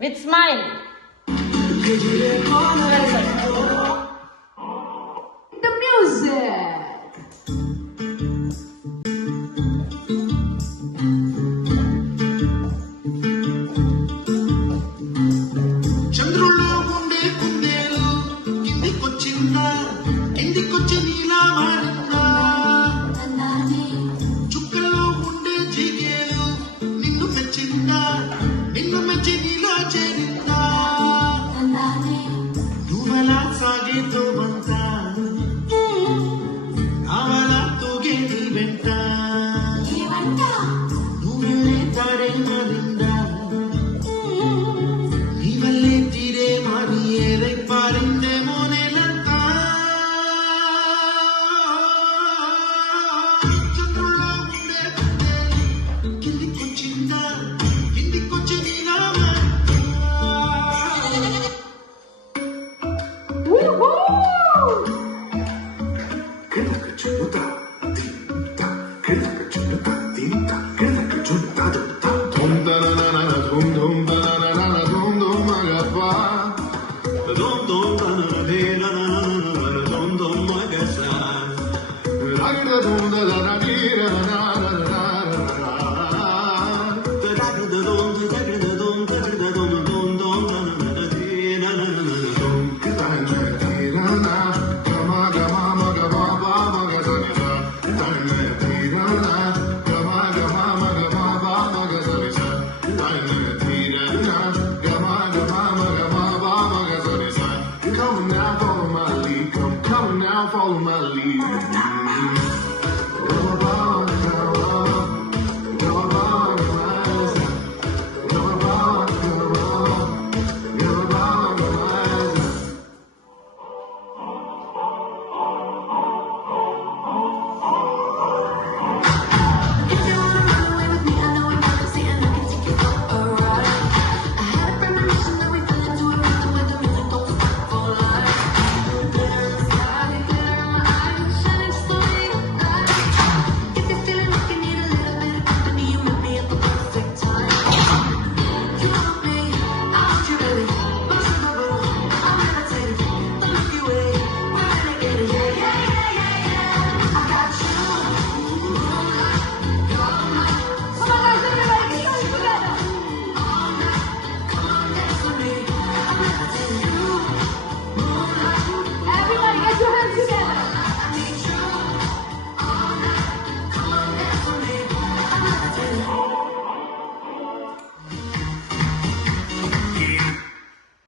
with smile. The music. చంద్రుల్లో ఉండే కుందేలు కిందికొచ్చిందా కిందికొచ్చి నీలా మారిందా చుక్కల్లో ఉండే జీగేలు నిన్ను మెచ్చిందా నిన్ను మెచ్చి నీలా చేరిందా నువ్వలా సాగేతో వంతా నావలా తూగే నీ వెంట నువ్వెళ్ళే తారే మరిందా నీ వల్లే తీరే మారి ఏదై పారిందేమో నేలంతా చంద్రుల్లో ఉండే కుందేలు కిందికొచ్చిందా కిందికొచ్చి నీలా Follow my lead, come now, follow my lead.